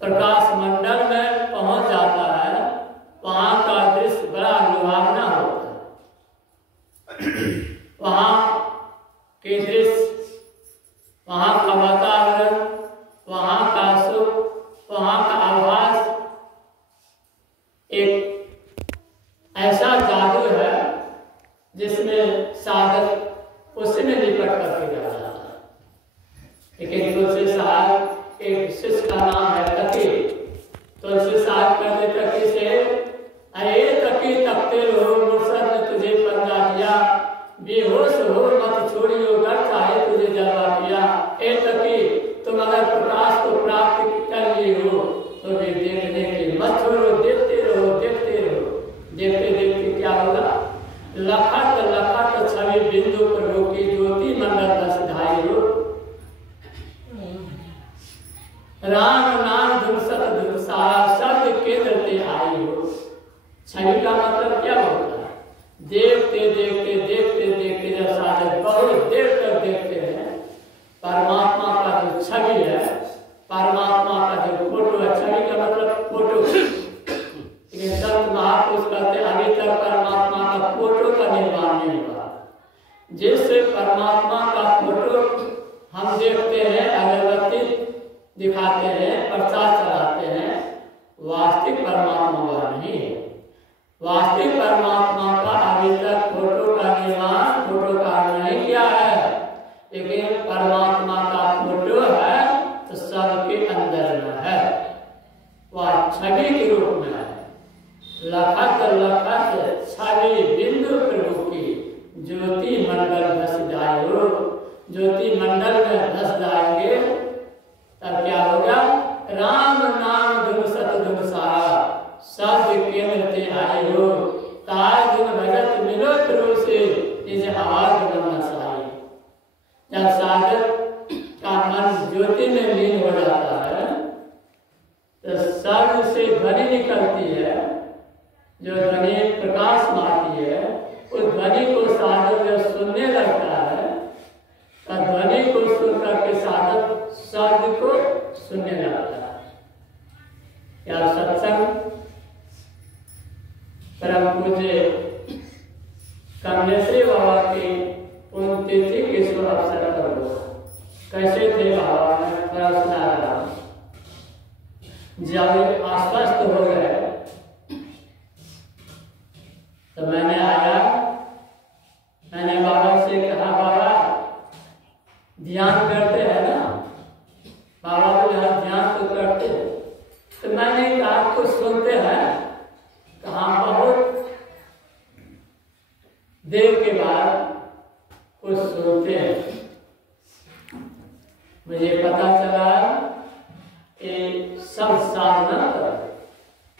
प्रकाश मंडल में पहुंच जाता है, वहां का दृश्य बड़ा लुभावना होता है। वहां के दृश्य, वहां का वातावरण, वहां का सुख, वहां का आभास एक ऐसा जादू है जिसमें साधक उसमें लिपट करके जा रहा है। लेकिन तुलसी साहब एक शिष्य का नाम है तकी। तुलसी साहब कहते तकी से, अरे तकी तकते रहो, मुर्शद ने तुझे पंजा दिया, बेहोश हो मत छोड़ियो, घर चाहे तुझे जलवा दिया। ए तकी, तुम अगर प्रकाश को प्राप्त कर ली हो तो भी देखने की मत छोड़ो, देखते रहो, देखते रहो। देखते देखते क्या होगा? लखत लखत छवि बिंदु प्रभु की ज्योति मंडल दस ढाई हो। राम नाम धुन सत धुन सारा शब्द केंद्र ते आई हो। छवि का मतलब क्या होता है? देखते देखते देखते देखते जब साधक बहुत देर तक देखते हैं, परमात्मा का जो छवि है, परमात्मा का जो फोटो है, छवि का मतलब फोटो। लेकिन संत महापुरुष कहते अभी तक परमात्मा का फोटो का निर्माण नहीं हुआ। जिससे परमात्मा का फोटो हम देखते हैं, अगरबत्ती दिखाते हैं, प्रसाद चढ़ाते हैं, वास्तविक परमात्मा वह नहीं है। वास्तविक परमात्मा का अभी तक फोटो का निर्माण, फोटो का नहीं किया है। लेकिन परमात्मा का फोटो है तो सबके अंदर में है, वह छवि के रूप में है। लखत लखत छवि बिंदु प्रभु की ज्योति मंडल धस जाए। ज्योति मंडल में धस जाएंगे तब क्या होगा? राम नाम धुन सत धुन सारा शब्द केंद्र ते आए हो। ताज धुन भगत मिलो प्रभु से, इसे आवाज बनना चाहिए। जब साधक का मन ज्योति में लीन हो जाता है तो शब्द से ध्वनि निकलती है, जो ध्वनि प्रकाश मारती है। उस ध्वनि को साधक जब सुनने लगता है तब ध्वनि को सुन करके साधक शब्द को सुनने लगता है। क्या सत्संग परम पूज्य कमलेश्वरी बाबा की पुण्यतिथि के शुभ अवसर पर हुआ। कैसे थे बाबा? मैं थोड़ा सुना रहा हूं। जब अस्वस्थ हो गए तो मैंने आया, मैंने बाबा से कहा, बाबा ध्यान करते हैं ना? बाबा को यहाँ ध्यान तो करते हैं। तो मैंने कहा कुछ सुनते हैं? कहा बहुत देर के बाद कुछ सुनते हैं। मुझे पता चला कि सब साधना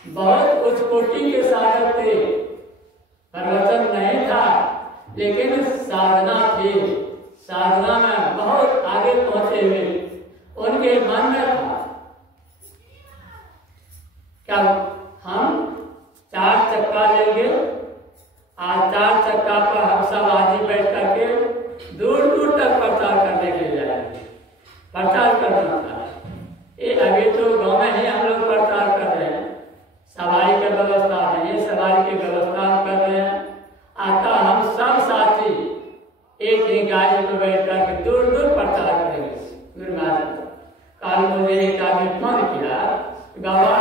बहुत उच्च कोटि के साधक थे। प्रवचन नहीं था लेकिन साधना थी। साधना में बहुत आगे पहुंचे हुए उनके मन में था क्या हम 4 चक्का लेंगे, आज 4 चक्का पर हम सब आज ही बैठ करके दूर दूर तक प्रचार करने के लिए जाएंगे। प्रचार करना था। ये अभी तो गाँव में ही हम लोग प्रचार कर रहे हैं, सवारी की व्यवस्था है, ये सवारी की व्यवस्था कर रहे हैं। आता हम सब साथी एक ही गाड़ी में बैठ कर दूर दूर प्रचार करेंगे। कल मुझे एक आदमी फोन किया, बाबा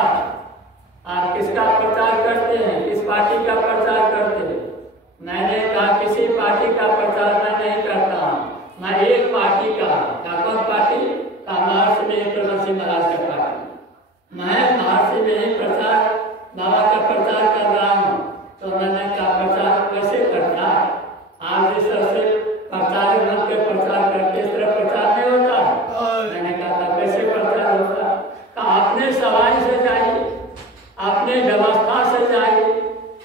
आप किसका प्रचार करते हैं, किस पार्टी का प्रचार करते हैं? मैंने कहा किसी पार्टी का प्रचार मैं नहीं करता हूँ, मैं एक पार्टी का। कौन पार्टी? महर्षि में प्रभु महाराज का पार्टी। मैं महर्षि में ही प्रचार बाबा का प्रचार कर रहा हूँ। तो मैंने कहा प्रचार कैसे करता है? आप जिस तरह से प्रचार मन के प्रचार करते इस तरह प्रचार नहीं होता। मैंने कहा था कैसे प्रचार होता? कहा अपने सवारी से जाइए, अपने व्यवस्था से जाइए,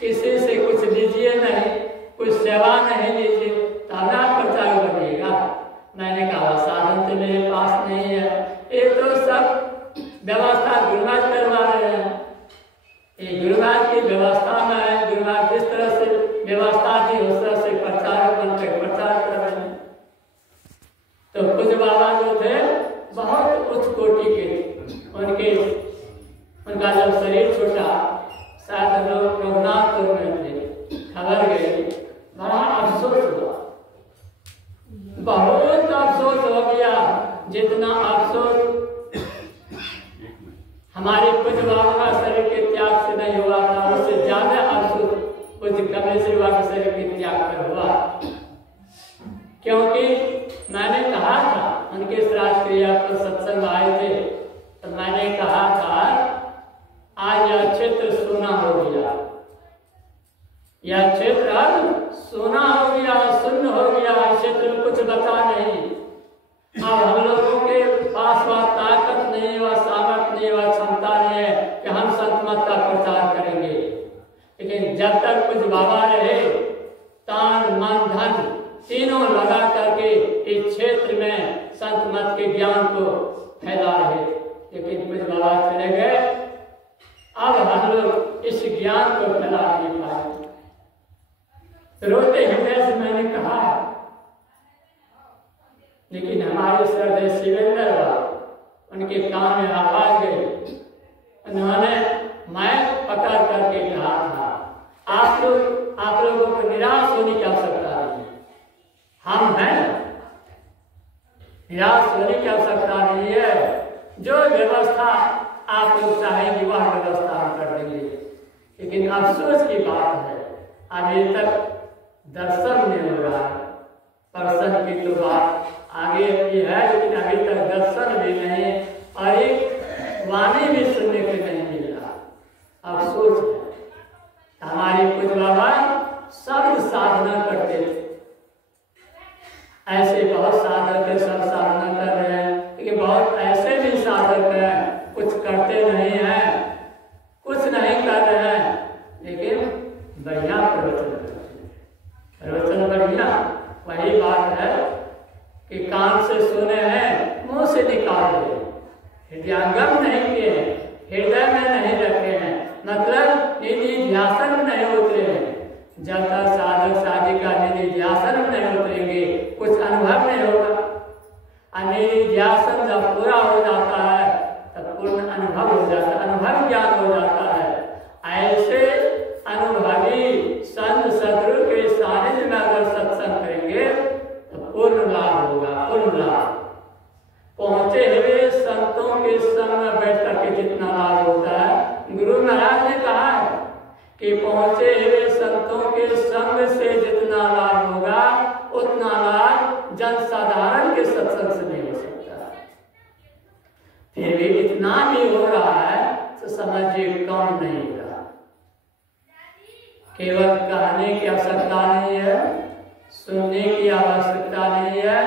किसी से कुछ लीजिए नहीं, कुछ सेवा नहीं लीजिए, तब ना प्रचार बनेगा। मैंने कहा साधन तो मेरे पास नहीं है, ये तो सब व्यवस्था गुरुराज करवा रहे हैं। ये गुरुराज की व्यवस्था में है, गुरुराज जिस तरह से व्यवस्था दी उस तरह से प्रचार बनकर प्रचार कर रहे हैं। तो कुछ बाबा जो थे बहुत उच्च कोटि के, उनके उनका जब शरीर छूटा, शायद लोग रघुनाथपुर में थे, खबर गई, बड़ा अफसोस हुआ, बहुत अफसोस हो गया। जितना अफसोस हमारे पूज्य बाबा का शरीर के त्याग से नहीं हुआ था, उससे ज्यादा अफसोस पूज्य कमलेश्वर बाबा के शरीर के त्याग पर हुआ। क्योंकि मैंने कहा था, उनके श्राद्ध क्रिया पर सत्संग आए थे, तो मैंने कहा था आज यह क्षेत्र सोना हो गया, यह क्षेत्र अब सोना हो गया, शून्य हो गया, इस क्षेत्र में कुछ बचा नहीं। अब हम लोगों के पास वह ताकत नहीं, वह सामर्थ्य नहीं, वह क्षमता नहीं है कि हम संत मत का प्रचार करेंगे। लेकिन जब तक कुछ बाबा रहे, तान मन धन तीनों लगा करके इस क्षेत्र में संत मत के ज्ञान को फैला रहे। लेकिन कुछ बाबा चले गए, अब हम लोग इस ज्ञान को फैला नहीं पाए। रोते हृदय से मैंने कहा, लेकिन हमारे श्रद्धेय शिवेंद्र बाबा, उनके कान में आवाज गई, उन्होंने माइक पकड़ करके कहा था, आप लोगों को निराश होने की आवश्यकता नहीं, हम हैं, निराश होने की आवश्यकता नहीं है। जो व्यवस्था आप लोग चाहेंगे वह व्यवस्था हम कर देंगे। लेकिन अफसोस की बात है, अभी तक दर्शन नहीं हो रहा है। दर्शन की तो बात आगे की है, लेकिन अभी तक दर्शन भी नहीं और एक वाणी भी सुनने को नहीं मिल रहा। अफसोस है। हमारे कुछ बाबा सब साधना करते थे, ऐसे बहुत साधक है, सब साधना कर रहे हैं, लेकिन बहुत ऐसे भी साधक हैं कुछ करते नहीं हैं, कुछ नहीं कर रहे हैं, लेकिन बढ़िया प्रवचन करते हैं। प्रवचन बढ़िया, वही बात है कि कान से सुने हैं, मुंह से निकाल रहे, हृदयंगम नहीं किए हैं, हृदय में नहीं रखे हैं, मतलब निधि ध्यासन में नहीं उतरे हैं। जब तक साधक साधिका निधि ध्यासन में नहीं उतरेंगे, कुछ अनुभव नहीं होगा। निधि ध्यासन जब पूरा हो जाता है तब पूर्ण अनुभव हो जाता है, अनुभव ज्ञान हो जाता है। ऐसे अनुभवी संत सदगुरु के सानिध्य में अगर सत्संग करेंगे तो पूर्ण लाभ होगा, पूर्ण लाभ। पहुंचे हुए संतों के संग में बैठ करके जितना लाभ होता है, गुरु महाराज ने कहा है कि पहुंचे हुए संतों के संग से जितना लाभ होगा उतना लाभ जन साधारण के सत्संग से नहीं हो सकता। फिर भी इतना भी हो रहा है तो समझिए कम नहीं हो रहा। केवल कहने की आवश्यकता नहीं है, सुनने की आवश्यकता नहीं है,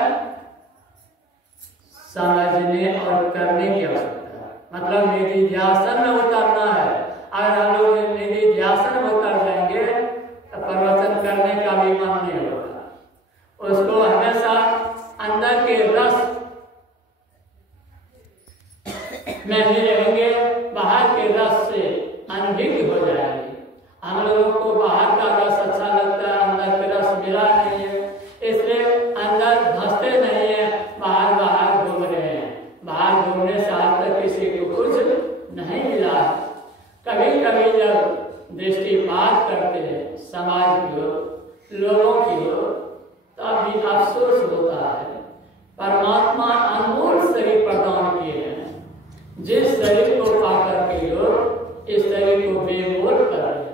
समझने और करने की आवश्यकता है। मतलब निधि ध्यासन में उतरना है। अगर हम लोग निधि ध्यासन में उतर जाएंगे तो प्रवचन करने का भी मन नहीं होगा। उसको हमेशा अंदर के रस में ही रहेंगे, बाहर के रस से अनभिज्ञ हो जाएंगे। हम लोगों को बाहर का रस अच्छा लगता है, अंदर के रस मिला नहीं है, इसलिए अंदर धंसते नहीं है, बाहर बाहर घूम रहे हैं। बाहर घूमने से आज तक किसी को कुछ नहीं मिला। कभी कभी जब दृष्टिपात करते हैं समाज की ओर, लोगों की ओर, तब भी अफसोस होता है। परमात्मा अनमोल शरीर प्रदान किए हैं, जिस शरीर को पाकर के लोग इस शरीर को बेमोल कर रहे हैं।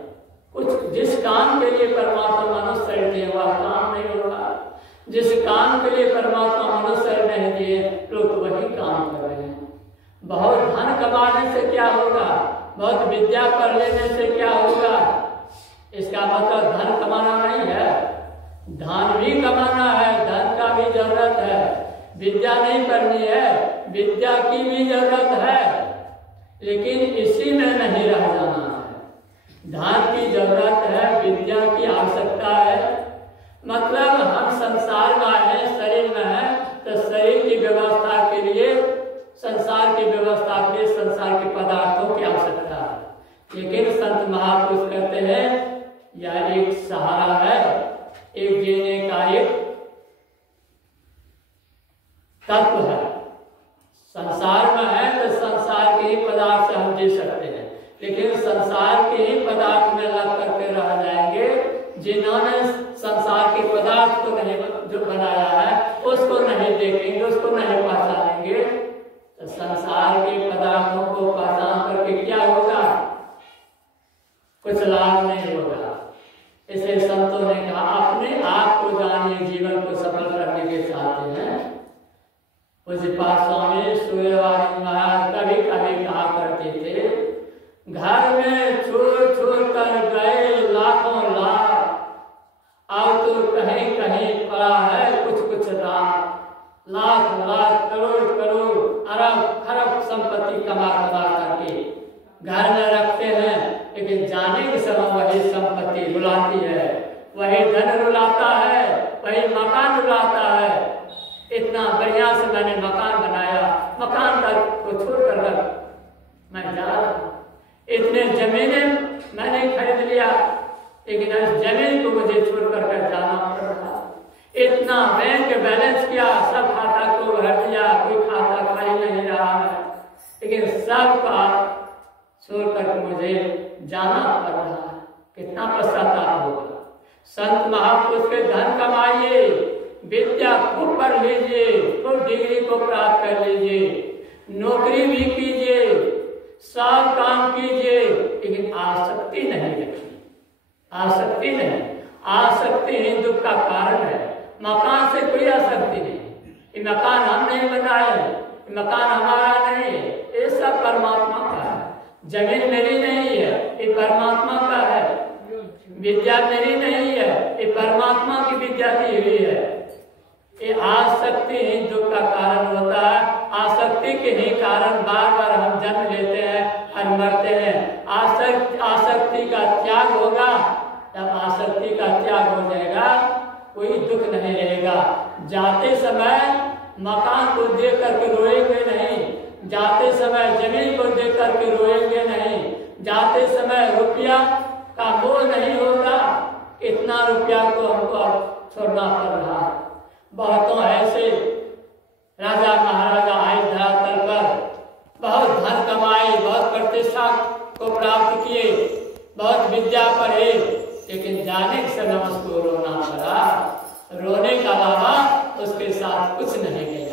कुछ जिस काम के लिए परमात्मा मनुष्य शरीर दिए वह काम नहीं होगा, जिस काम के लिए परमात्मा मनुष्य शरीर नहीं दिए लोग वही काम कर रहे हैं। बहुत धन कमाने से क्या होगा, बहुत विद्या पढ़ लेने से क्या होगा, इसका मतलब धन कमाना नहीं है। धन भी कमाना है, धन का भी जरूरत है। विद्या नहीं पढ़नी है, विद्या की भी जरूरत है, लेकिन इसी में नहीं रह जाना है। धन की जरूरत है, विद्या की आवश्यकता है। मतलब हम संसार में है, शरीर में है, तो शरीर की व्यवस्था के लिए, संसार की व्यवस्था के लिए संसार के पदार्थों की आवश्यकता है। लेकिन संत महापुरुष कहते हैं यह एक सहारा है, एक जीने का एक तत्व है। संसार में है तो संसार के ही पदार्थ से हम जी सकते हैं। लेकिन संसार के ही पदार्थ में लग करके रह जाएंगे। जिन्होंने संसार के पदार्थ को नहीं जो बनाया है उसको नहीं देखेंगे, उसको नहीं पहचानेंगे, तो संसार के पदार्थों को पहचान करके क्या होगा? कुछ लाभ नहीं होगा। इसे संतों ने कहा अपने आप को जानिए, जीवन को सफल करने के चाहते हैं। पूज्यपाद स्वामी सूर्यवाणी महाराज कभी कभी कहा करते थे, घर में छोड़ छोड़ कर गए लाखों लाख, अब तो कहीं कहीं पड़ा है कुछ कुछ लाख। लाख लाख करोड़ करोड़ अरब खरब संपत्ति कमा कमा करके घर में रखते हैं, लेकिन जाने के समय वही संपत्ति रुलाती है, वही धन रुलाता है, वही मकान रुलाता है। इतना बढ़िया से मैंने मकान बनाया, मकान को छोड़ कर मैं जा रहा हूँ। इतने जमीनें मैंने खरीद लिया, लेकिन इस जमीन को मुझे छोड़ कर जाना पड़ रहा। इतना बैंक बैलेंस किया, सब खाता को भर दिया, कोई खाता खाली नहीं रहा है, लेकिन सबका छोड़ कर मुझे जाना पड़ रहा है। कितना पश्चाताप होगा। संत महापुरुष के धन कमाइए, विद्या खूब पढ़ लीजिए, खूब डिग्री को प्राप्त कर लीजिए, नौकरी भी कीजिए, सब काम कीजिए, लेकिन आसक्ति नहीं रखिए। आसक्ति नहीं, आसक्ति ही दुख का कारण है। मकान से कोई आसक्ति नहीं, ये मकान हम नहीं बनाए, मकान हमारा नहीं है, ये सब परमात्मा का है। जमीन मेरी नहीं है, ये परमात्मा का है। विद्या मेरी नहीं है, ये परमात्मा की विद्या दी हुई है। ये आसक्ति ही दुख का कारण होता है। आसक्ति के ही कारण बार बार हम जन्म लेते हैं और मरते हैं। आसक्ति का त्याग होगा, जब आसक्ति का त्याग हो जाएगा कोई दुख नहीं रहेगा। जाते समय मकान को देख करके रोएंगे नहीं, जाते समय जमीन को देख करके रोएंगे नहीं, जाते समय रुपया का मोह नहीं होगा। इतना रुपया को हमको छोड़ना पड़ रहा है। बहुतों ऐसे राजा महाराजा आए धरातल पर, बहुत धन कमाए, बहुत प्रतिष्ठा को प्राप्त किए, बहुत विद्या पढ़े, लेकिन जाने के समय उसको रोना पड़ा। रोने का अलावा उसके साथ कुछ नहीं किया।